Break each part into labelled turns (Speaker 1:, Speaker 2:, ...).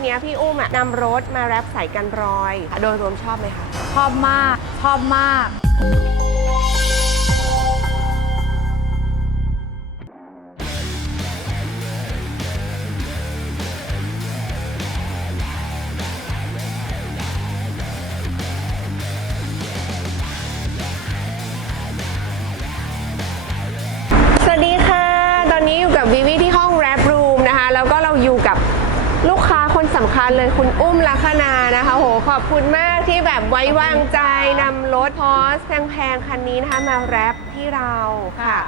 Speaker 1: วันนี้พี่อุ้มอะนำรถมาแรปใส่กันรอย โดยรวมชอบไหมคะ
Speaker 2: ชอบมาก ชอบมาก
Speaker 1: สวัสดีค่ะ ตอนนี้อยู่กับวิวิที่ห้องแรปรูมนะคะ แล้วก็เราอยู่กับ ลูกค้าคนสำคัญเลยคุณอุ้มลัคนานะคะโหขอบคุณมากที่แบบไว้วางใจนำรถพอสแพงๆ คันนี้นะคะมาแรปที่เราค่ะ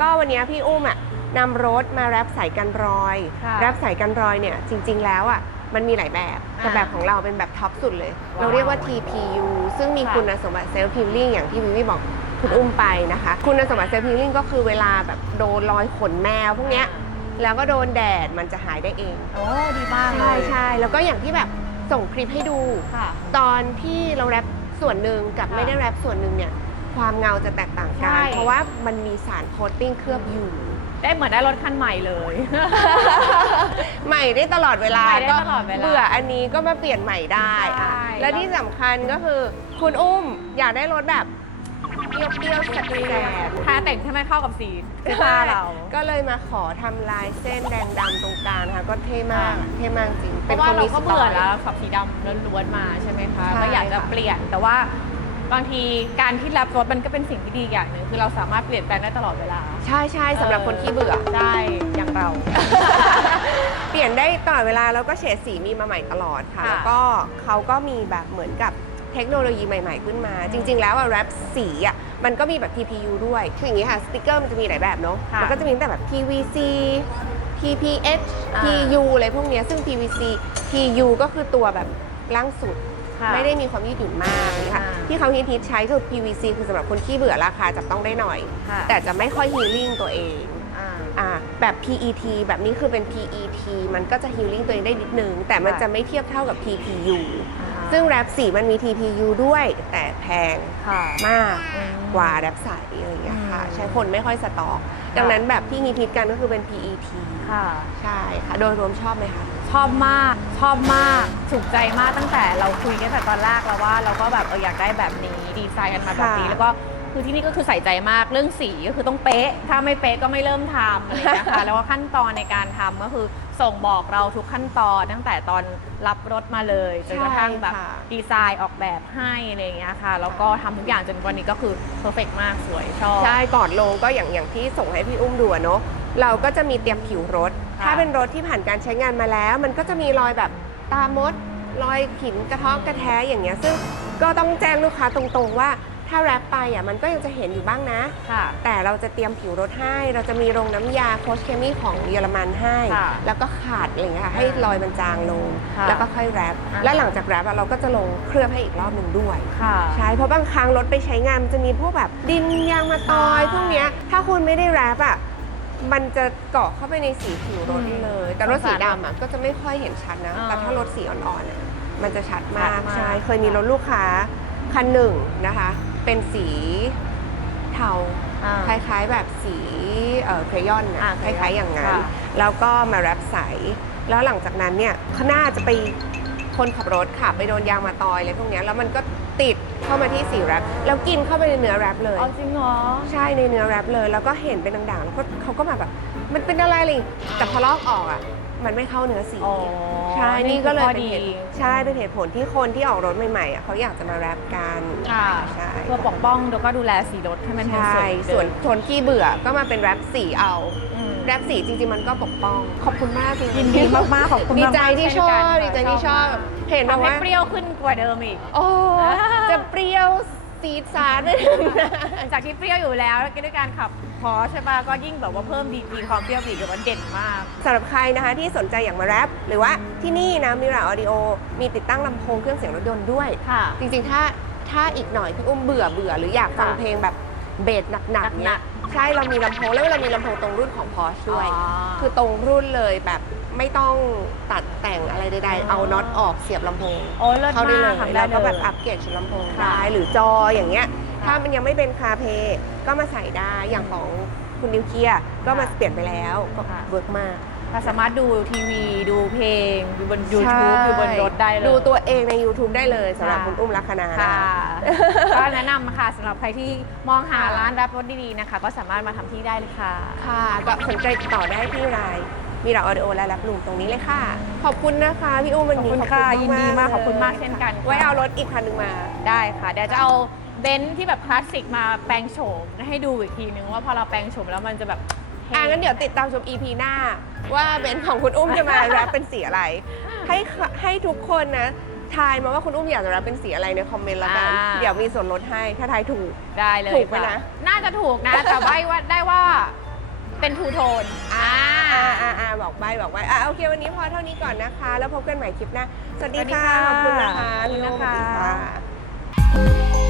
Speaker 1: ก็วันนี้พี่อุ้มอะนำรถมาแรปใส่กันรอย
Speaker 2: ค่ะ
Speaker 1: แรปใส่กันรอยเนี่ยจริง ๆ แล้วอะมันมีหลายแบบแต่
Speaker 2: อ่า
Speaker 1: แบบของเราเป็นแบบท็อปสุดเลย
Speaker 2: ว้าว
Speaker 1: เราเรียกว่า TPU ซึ่งมี
Speaker 2: ค่ะ
Speaker 1: คุณสมบัติเซลล์พิลลิ่งอย่างที่วิวิบอกคุณอุ้มไปนะคะ คุณสมบัติเซลล์พิลลิ่งก็คือเวลาแบบโดนรอยขนแมวพวกเนี้ยแล้วก็โดนแดดมันจะหายได้เอง
Speaker 2: โอ้ดีมากเล
Speaker 1: ใช่
Speaker 2: ย
Speaker 1: ใช่แล้วก็อย่างที่แบบส่งคลิปให้ดู
Speaker 2: ค่ะ
Speaker 1: ตอนที่เราแรปส่วนหนึ่งกับ
Speaker 2: ค่ะ
Speaker 1: ไม่ได้แรปส่วนหนึ่งเนี่ย ความเงาจะแตกต่างกั
Speaker 2: ใช่
Speaker 1: นเพราะว่ามันมีสารโคตติ้งเคลือบอยู่
Speaker 2: ได้เหมือนได้รถคันใหม่เลย
Speaker 1: ใหม่ได้ตลอดเวลา
Speaker 2: ใหม่ได้
Speaker 1: ก็
Speaker 2: ตลอดเวลา
Speaker 1: เบื่ออันนี้ก็มาเปลี่ยนใหม่ได้อะ
Speaker 2: ใช่
Speaker 1: และที่สำคัญก็คือคุณอุ้มอยากได้รถแบบเปรี้ยวๆแสบๆ
Speaker 2: ทาแต่งให้มันเข้ากับสีเสื้อผ้าเรา
Speaker 1: ก็เลยมาขอทำลายเส้นแดงดำตรงกลางนะคะก็เท่มากอะเท่มากจริง
Speaker 2: เพราะว่าเราก็
Speaker 1: สไต
Speaker 2: เบื่อแล้วขับสีดำล้วนๆมาใช่ไหมคะ
Speaker 1: ใช่
Speaker 2: ก็อยากจะ
Speaker 1: ค่ะ
Speaker 2: เปลี่ยนแต่ว่า บางทีการที่รับรถมันก็เป็นสิ่งที่ดีอย่างหนึ่งคือเราสามารถเปลี่ยนแปลงได้ตลอดเวลา
Speaker 1: ใช่ใช่สำหรับคนที่เบื่อ
Speaker 2: ใช่อย่างเรา
Speaker 1: เปลี่ยนได้ตลอดเวลาแล้วก็เฉดสีมีมาใหม่ตลอดค่ะ
Speaker 2: ค่ะ
Speaker 1: แล้วก็เขาก็มีแบบเหมือนกับเทคโนโลยีใหม่ ๆ ขึ้นมา จริง ๆ แล้วอะแรปสีอะมันก็มีแบบ TPU ด้วยคืออย่างนี้ค่ะสติกเกอร์มันจะมีหลายแบบเนาะ
Speaker 2: ค่ะ
Speaker 1: มันก็จะมีตั้งแต่แบบ PVC PPH
Speaker 2: อ่า
Speaker 1: PU อะไรพวกเนี้ยซึ่ง PVC PU ก็คือตัวแบบล่างสุด
Speaker 2: ค่ะ
Speaker 1: ไม่ได้มีความยืดหยุ่นมากนะคะ
Speaker 2: อ่า
Speaker 1: ที่เขาฮิตๆใช้คือ PVC คือสำหรับคนที่เบื่อราคาจับต้องได้หน่อย
Speaker 2: ค่ะ
Speaker 1: แต่จะไม่ค่อยฮีลิ่งตัวเอง
Speaker 2: อ่า
Speaker 1: อ่าแบบ PET แบบนี้คือเป็น PET มันก็จะฮีลิ่งตัวเองได้นิดนึง แต่มัน
Speaker 2: ค่ะ
Speaker 1: จะไม่เทียบเท่ากับ TPU ซึ่งแรปสีมันมี TPU ด้วยแต่แพง
Speaker 2: ค่ะ
Speaker 1: มาก
Speaker 2: อืม
Speaker 1: กว่าแรปใสอะไรอย่างเงี้ยค่ะ
Speaker 2: อืม
Speaker 1: ใช้คนไม่ค่อยสต็อก ดังนั้นแบบที่ฮิตๆกันก็คือเป็น PET
Speaker 2: ค่ะ
Speaker 1: ใช่ค่ะ โดยรวมชอบไหมคะ
Speaker 2: ชอบมาก ชอบมาก ถูกใจมากตั้งแต่เราคุยกันแต่ตอนแรกแล้วว่าเราก็แบบเอออยากได้แบบนี้ ดีไซน์กันมาแบบนี้
Speaker 1: ค่ะ
Speaker 2: แล้วก็ คือที่นี่ก็คือใส่ใจมากเรื่องสีก็คือต้องเป๊ะ ถ้าไม่เป๊ะก็ไม่เริ่มทำอะไรอย่างเงี้ยค่ะแล้วก็ขั้นตอนในการทำก็คือส่งบอกเราทุกขั้นตอนตั้งแต่ตอนรับรถมาเลยจนกระทั่งแบบ
Speaker 1: ใช่ค่ะ
Speaker 2: ดีไซน์ออกแบบให้อะไรอย่างเงี้ยค่ะ แล้วก็ทำทุกอย่างจนวันนี้ก็คือเพอร์เฟกมากสวยชอบ
Speaker 1: ใช่ก่อนลงก็อย่างอย่างที่ส่งให้พี่อุ้มดูอะเนาะเราก็จะมีเตรียมผิวรถ
Speaker 2: ค่ะ
Speaker 1: ถ้าเป็นรถที่ผ่านการใช้งานมาแล้ว มันก็จะมีรอยแบบตามด รอยหินกระเทบกระแทกอย่างเงี้ยซึ่งก็ต้องแจ้งลูกค้าตรงๆว่า ถ้าแรปไปอะมันก็ยังจะเห็นอยู่บ้างนะ
Speaker 2: ค่ะ
Speaker 1: แต่เราจะเตรียมผิวรถให้ เราจะมีโรงน้ำยาโคชเคมีของเยอรมันให้
Speaker 2: ค่ะ
Speaker 1: แล้วก็ขาดอะไรอย่างเงี้ยค่ะให้รอยมันจางลง
Speaker 2: ค่ะ
Speaker 1: แล้วก็ค่อยแรป
Speaker 2: อ่า
Speaker 1: และหลังจากแรปอะเราก็จะลงเคลือบให้อีกรอบหนึ่งด้วย
Speaker 2: ค่ะ
Speaker 1: ใช่ เพราะบางครั้งรถไปใช้งานมันจะมีพวกแบบดินยางมาตอย
Speaker 2: ใช่
Speaker 1: พวกเนี้ย ถ้าคุณไม่ได้แรปอะ มันจะเกาะเข้าไปในสีผิวรถ
Speaker 2: อืม
Speaker 1: เลย แต่รถสี
Speaker 2: สงสาร
Speaker 1: ดำอะก็จะไม่ค่อยเห็นชัดนะ
Speaker 2: อ่า
Speaker 1: แต่ถ้ารถสีอ่อนๆอะมันจะชัดมา
Speaker 2: ชั
Speaker 1: ก
Speaker 2: ดมาก
Speaker 1: ใช่ เคยมีรถลูกค้าคันหนึ่งนะคะ เป็นสีเทา
Speaker 2: อ่า
Speaker 1: คล้ายๆแบบสีเอ่อเครยอน
Speaker 2: อ่า
Speaker 1: นะคล้ายๆอย่างนั้น
Speaker 2: ค่ะ
Speaker 1: แล้วก็มาแรปใส แล้วหลังจากนั้นเนี่ยข้างหน้าจะไปคนขับรถขับไปโดนยางมาตอยอะไรพวกเนี้ยแล้วมันก็ติดเข้ามาที่สีแรปแล้วกินเข้าไปในเนื้อแรปเลย
Speaker 2: เอาจริงเหรอ
Speaker 1: ใช่ในเนื้อแรปเลย แล้วก็เห็นเป็นด่างๆแล้วก็เขาก็มาแบบ มันเป็นอะไรเลยแต่พอลอกออกอะ มันไม่เข้าเนื้อสี
Speaker 2: อ๋อ
Speaker 1: ใช่นี่ก็เลย
Speaker 2: คือข้อ
Speaker 1: เป็น
Speaker 2: ดี
Speaker 1: เหตุใช่เป็นเหตุผลที่คนที่ออกรถใหม่ๆอะเขาอยากจะมาแรปกัน
Speaker 2: ค่ะ
Speaker 1: ใช่
Speaker 2: เพื่อปกป้องแล้วก็ดูแลสีรถให้มันดู
Speaker 1: ใช่
Speaker 2: สวย
Speaker 1: ส่วนคนที่เบื่อก็มาเป็นแรปสีเอา
Speaker 2: อืม
Speaker 1: แรปสีจริงๆมันก็ปกป้อง ขอบคุณมากจริงๆ
Speaker 2: ยินดีมากๆขอบคุณ
Speaker 1: ดี
Speaker 2: มากๆ
Speaker 1: ใจที่ชอบ
Speaker 2: เช่นกัน
Speaker 1: ดีใจที่ชอบ
Speaker 2: ชอบมาก
Speaker 1: เห็นแบบ
Speaker 2: ทำให้
Speaker 1: ว่า
Speaker 2: เปรี้ยวขึ้นกว่าเดิมอีก
Speaker 1: โอ้
Speaker 2: อ่า
Speaker 1: จะเปรี้ยว ซีดซาร์ด้วยนะ
Speaker 2: จากที่เปรี้ยวอยู่แล้วแล้วก็ด้วยการขับพอใช่ปะก็ยิ่งแบบว่าเพิ่มดีกรีความเปรี้ยวอีกแบบว่าเด่นมาก
Speaker 1: สำหรับใครนะคะที่สนใจอยากมาแรปหรือว่าที่นี่นะมิราออดิโอมีติดตั้งลำโพงเครื่องเสียงรถยนต์ด้วย
Speaker 2: ค่ะ
Speaker 1: จริงๆ ถ้าถ้าอีกหน่อยพี่อุ้มเบื่อเบื่อหรืออยากฟัง
Speaker 2: ค่ะ
Speaker 1: เพลงแบบเบสหนักๆ
Speaker 2: หนั
Speaker 1: เนี่ย
Speaker 2: ก
Speaker 1: ใช่เรามีลำโพงแล้วเรามีลำโพงตรงรุ่นของพอชด้วย
Speaker 2: อ๋อ
Speaker 1: คือตรงรุ่นเลยแบบไม่ต้องตัดแต่งอะไรใด
Speaker 2: อ๋อ
Speaker 1: ๆเอาน็อตออกเสียบลำโพง
Speaker 2: โอ้เลิศ
Speaker 1: เข้าได้เล
Speaker 2: มาก
Speaker 1: ย
Speaker 2: ทำได้
Speaker 1: แล้วก็แบบ
Speaker 2: เลย
Speaker 1: อัปเกรดชุดลำโพง
Speaker 2: ค่ะ
Speaker 1: ได้หรือจออย่างเงี้ย
Speaker 2: ค่ะ
Speaker 1: ถ้ามันยังไม่เป็นคาเพย์ก็มาใส่ได้อย่างของคุณนิวเคลียร์ก็มา
Speaker 2: ค่ะ
Speaker 1: เปลี่ยนไปแล้วก็
Speaker 2: ค่ะ
Speaker 1: เวิร์กมาก
Speaker 2: เราสามารถดูทีวีดูเพลง ดูบน
Speaker 1: ใช่
Speaker 2: YouTube ดูบนรถได้เลย
Speaker 1: ดูตัวเองใน YouTube ได้เลยสำหรับ
Speaker 2: ค่ะ
Speaker 1: คุณอุ้มลักษณานะ
Speaker 2: ค่ะ
Speaker 1: คะ
Speaker 2: ก็แนะนำค่ะสำหรับใครที่มองหาร้านรับรถดีๆนะคะ ก็สามารถมาทำที่ได้เลยค่ะ
Speaker 1: ค่ะก็สนใจติดต่อได้ที่ไลน์มีเราออดิโอและรับลุงตรงนี้เลยค่ะ ขอบคุณนะคะพี่อุ้มวันนี้
Speaker 2: ขอบคุณค่ะยินดีมาก
Speaker 1: ๆ
Speaker 2: ขอบคุณมาก
Speaker 1: ลย
Speaker 2: เช่นกันค่ะ
Speaker 1: ไว้เอารถอีกคันหนึ่งมา
Speaker 2: ได้ค่ะ เดี๋ยวจะเอาเบนซ์ที่แบบคลาสสิกมาแปลงโฉมให้ดูอีกทีนึงว่าพอเราแปลงโฉมแล้วมันจะแบบท่
Speaker 1: อะงั้นเดี๋ยวติดตามชม EP หน้า ว่าเบนซ์ของคุณอุ้มจะมาแรปเป็นสีอะไร ให้ให้ทุกคนนะทายมาว่าคุณอุ้มอยากจะแรปเป็นสีอะไรในคอมเมนต์แล้วกัน
Speaker 2: อ่า
Speaker 1: เดี๋ยวมีส่วนลดให้ถ้าทายถูก
Speaker 2: ได้เลย
Speaker 1: ถูกไหม
Speaker 2: ค่
Speaker 1: นะ
Speaker 2: น่าจะถูกนะ แต่ใบว่าได้ว่าเป็นทูโทน
Speaker 1: อ่าอ่าอ่าอ่าบอกใบบอกใบอ่าโอเค วันนี้พอเท่านี้ก่อนนะคะ แล้วพบกันใหม่คลิปหน้า สวัสดีค่ะ
Speaker 2: สวัสดีค่ะ
Speaker 1: ขอบคุณนะคะ
Speaker 2: ขอบคุณ
Speaker 1: พี่อุ้ม
Speaker 2: นะคะ
Speaker 1: สวัสดีค่ะ